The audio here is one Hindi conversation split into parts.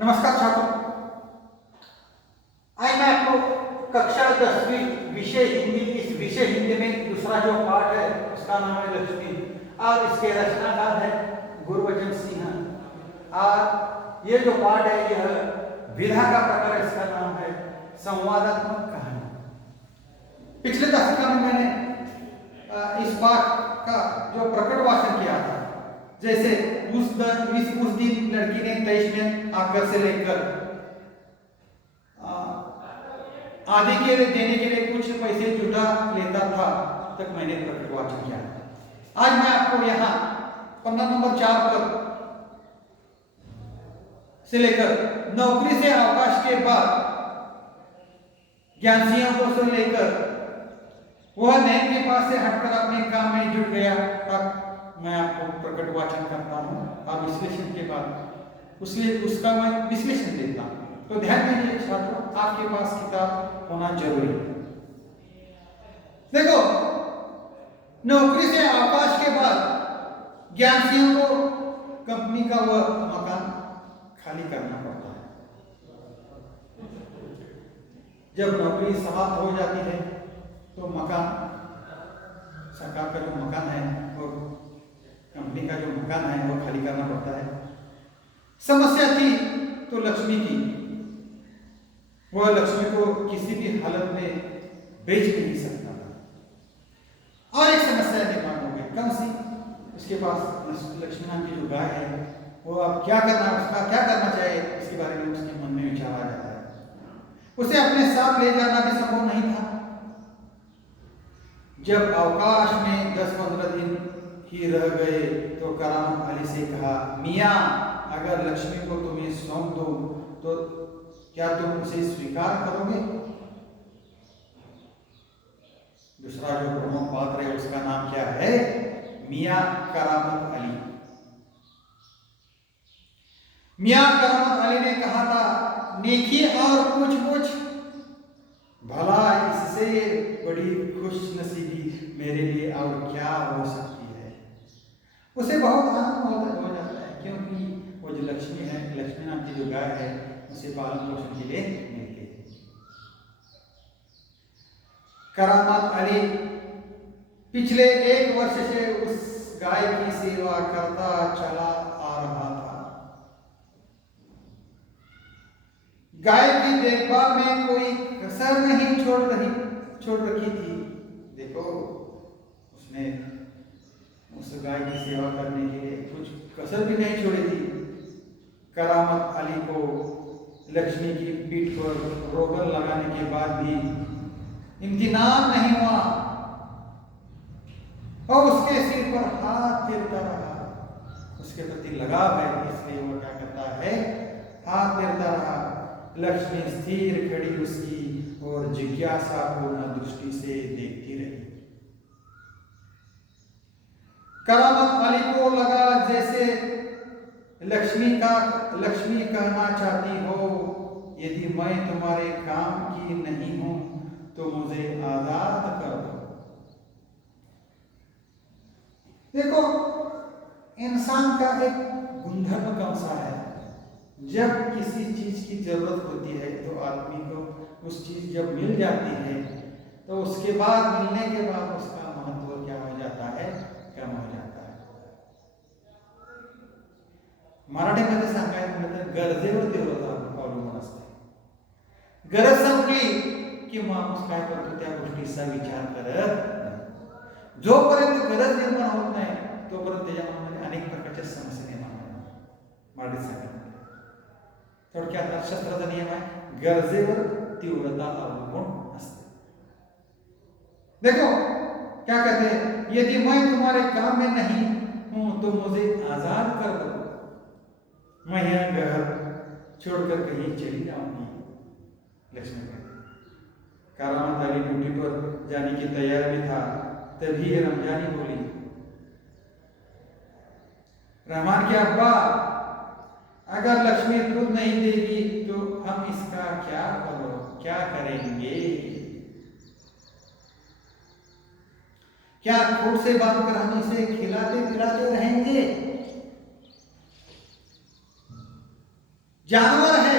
नमस्कार छात्रों, आज मैं आपको कक्षा 10वीं विषय हिंदी, इस विषय हिंदी में दूसरा जो पाठ है उसका नाम है लक्ष्मी और इसके रचनाकार है गुरबचन सिंह। और ये जो पाठ है यह विधा का प्रकार है, इसका नाम है संवादात्मक कहानी। पिछले दशक में मैंने इस पाठ का जो प्रकट वाचन किया था, जैसे उस दिन लड़की ने 23 में आकर से लेकर आदि के देने के लिए कुछ पैसे जुटा लेता था तक मैंने प्रकट वाचन किया। आज मैं आपको यहाँ पन्ना नंबर 4 पर से लेकर नौकरी से अवकाश के बाद ज्ञानसिंह को से लेकर वह नैन के पास से हटकर अपने काम में जुट गया तक मैं आपको प्रकट वाचन करता हूँ और विश्लेषण के बाद उसका मैं विश्लेषण देता हूँ। तो ध्यान दीजिए छात्रों, आपके पास किताब होना जरूरी है। देखो, नौकरी से अवकाश के बाद ज्ञान सिंह को कंपनी का वह मकान खाली करना पड़ता है। जब नौकरी समाप्त हो जाती है तो मकान, सरकार का जो मकान है और कंपनी का जो मकान है वो खाली करना पड़ता है। समस्या थी तो लक्ष्मी की, वह लक्ष्मी को किसी भी हालत में बेच नहीं सकता था। और एक समस्या निर्माण हो गई, कौन सी? उसके पास लक्ष्मी नाम की जो गाय है वो अब क्या करना, उसका क्या करना चाहिए, इसके बारे में उसके मन में विचार आ जाता है। उसे अपने साथ ले जाना भी संभव नहीं था। जब अवकाश में 10-15 दिन ही रह गए तो करामत अली से कहा, मियाँ अगर लक्ष्मी को तुम्हें सौंप दो तो क्या तुम उसे स्वीकार करोगे? दूसरा जो प्रमुख पात्र है उसका नाम क्या है? मियाँ करामत अली। मियाँ करामत अली ने कहा था, नेकी और कुछ भला इससे बड़ी खुश नसीबी मेरे लिए और क्या हो सकती है। उसे बहुत आनंद हो जाता है क्योंकि वो जो लक्ष्मी है, लक्ष्मी नाम की जो गाय है, उसे पालन पोषण के लिए मिलती है। करामत अली पिछले 1 वर्ष से उस गाय की सेवा करता चला आ रहा था। गाय की देखभाल में कोई कसर नहीं छोड़ रखी थी। देखो, उसने उस गाय की सेवा करने के लिए कुछ कसर भी नहीं छोड़ी थी। करामत अली को लक्ष्मी की पीठ पर रोगन लगाने के बाद भी इम्तिनान नहीं हुआ और उसके सिर पर हाथ फेरता रहा। उसके प्रति लगाव है, इसलिए वो क्या करता है, हाथ फेरता रहा। लक्ष्मी स्थिर खड़ी उसकी और जिज्ञासा पूर्ण दृष्टि से देखती रही। करामत अली को लगा जैसे लक्ष्मी कहना चाहती हो, यदि मैं तुम्हारे काम की नहीं हूं तो मुझे आजाद कर दो। देखो, इंसान का एक गुणधर्म कौन सा है, जब किसी चीज की जरूरत होती है तो आदमी को उस चीज जब मिल जाती है तो उसके बाद, मिलने के बाद उसका महत्व क्या हो जाता है, कम हो जाता है। मराठीमध्ये सांगायचं म्हटलं गरजेवर देवता अवलंबून असते। गरज संपली की माणूस काय करतो, त्या गोष्टीचा विचार करत नाही। जोपर्यंत गरज निर्माण होत नाही तोपर्यंत त्याच्या मनामध्ये अनेक प्रकारच्या समस्या निर्माण होतात। मराठीत सांगायचं थोडक्यात अर्थशास्त्राचा नियम आहे, गरजेवर तीव्रता अवलंबून असते। देखो क्या कहते हैं, यदि मैं तुम्हारे काम में नहीं हूं तो मुझे आजाद कर दो, मैं यह घर छोड़कर कहीं चली जाऊंगी। लक्ष्मी कहती। करामत अली ड्यूटी पर जाने की तैयारी में था, तभी रमजानी बोली, रहमान के अब्बा, अगर लक्ष्मी दूध नहीं देगी तो हम इसका क्या करेंगे? क्या खूट से बांधकर हम इसे खिलाते पिलाते रहेंगे? जानवर है,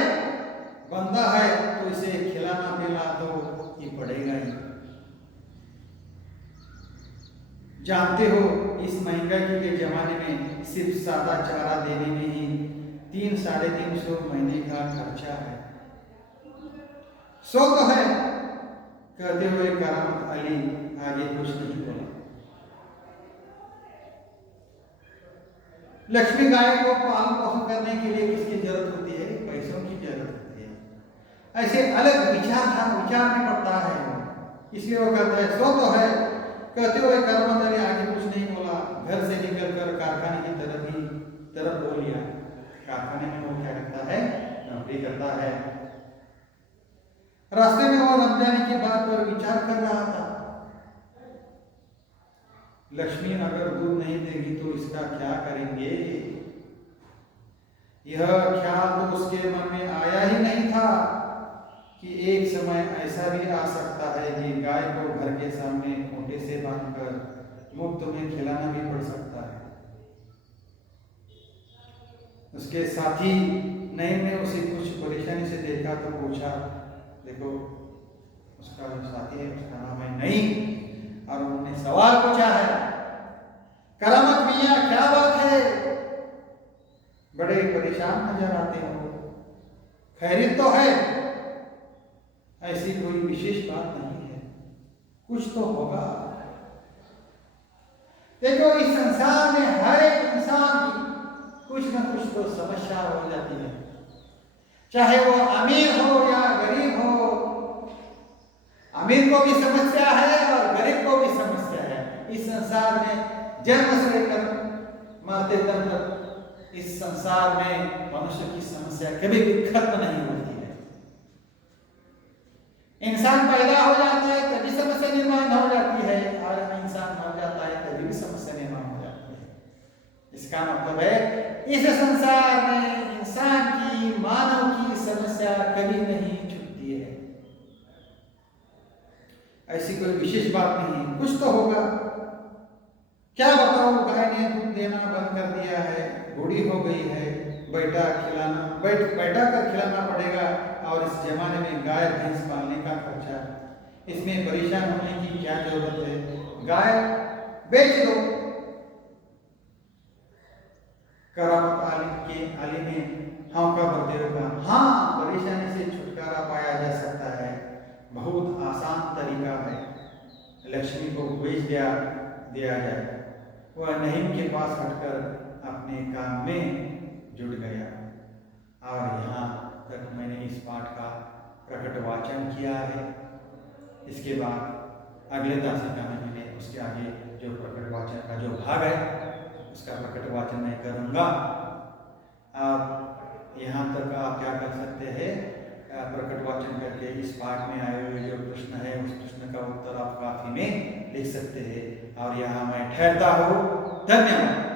बंदा है, तो इसे खिलाना पिला तो ये पड़ेगा ही। जानते हो इस महंगाई के जमाने में सिर्फ सादा चारा देने में ही 300-350 महीने का खर्चा है। सो तो है, कहते हुए करामत अली आगे कुछ नहीं बोला। लक्ष्मी गाय को पालन पोषण करने के लिए किसकी जरूरत होती है? पैसों की जरूरत होती है। ऐसे अलग विचार में पड़ता है, इसलिए वो कहता है सो तो है, कहते हुए करामत अली आगे कुछ नहीं बोला। घर से निकलकर कारखाने की तरफ बोल लिया। कारखाने में वो क्या करता है? नौकरी करता है। रास्ते में वो रमजान की बात पर विचार कर रहा था। लक्ष्मी अगर दूध नहीं देगी तो इसका क्या करेंगे? यह ख्याल तो उसके मन में आया ही नहीं था कि एक समय ऐसा भी आ सकता है कि गाय को घर के सामने खूंटे से बांधकर मुफ्त में खिलाना भी पड़ सकता है। उसके साथी नईम ने उसे कुछ परेशानी से देखा तो पूछा, देखो उसका जो साथी है उसका नाम है नईम, और उन्होंने सवाल पूछा है, करामत मियां क्या बात है? बड़े परेशान नजर आते हो, खैरियत तो है? ऐसी कोई विशेष बात नहीं है, कुछ तो होगा। देखो इस संसार में हर एक इंसान की कुछ न कुछ तो समस्या हो जाती है, चाहे वो अमीर हो या गरीब हो। अमीर को भी समस्या है और गरीब को भी समस्या है। इस संसार में जन्म से लेकर मरते दम तक इस संसार में मनुष्य की समस्या कभी भी खत्म नहीं होती है। इंसान पैदा हो जाता है तभी समस्या निर्माण हो जाती है, और इंसान मर जाता है तभी भी समस्या निर्माण हो जाती है। इसका मतलब है इस संसार में इंसान की, मानव की समस्या कभी नहीं छूटती है। ऐसी कोई विशेष बात नहीं, कुछ तो होगा। क्या बताओ, गाय ने दूध देना बंद कर दिया है, बूढ़ी हो गई है, बैठा कर खिलाना पड़ेगा, और इस जमाने में गाय भैंस पालने का खर्चा, इसमें परेशान होने की क्या जरूरत है? गाय बेच दो। करामत अली ने हाँ का बदले होगा, हाँ परेशानी से छुटकारा पाया जा सकता है, बहुत आसान तरीका है। लक्ष्मी को बेच दिया जाए। वह नहीम के पास हटकर अपने काम में जुट गया। और यहाँ तक मैंने इस पाठ का प्रकट वाचन किया है। इसके बाद अगले दासिका में मैंने उसके आगे जो प्रकट वाचन का जो भाग है उसका प्रकट वाचन मैं करूँगा। आप यहाँ तक आप क्या कर सकते हैं, प्रकट वाचन करके इस पाठ में आए हुए जो प्रश्न है उस प्रश्न का उत्तर आप काफी में लिख सकते हैं। और यहाँ मैं ठहरता हूँ। धन्यवाद।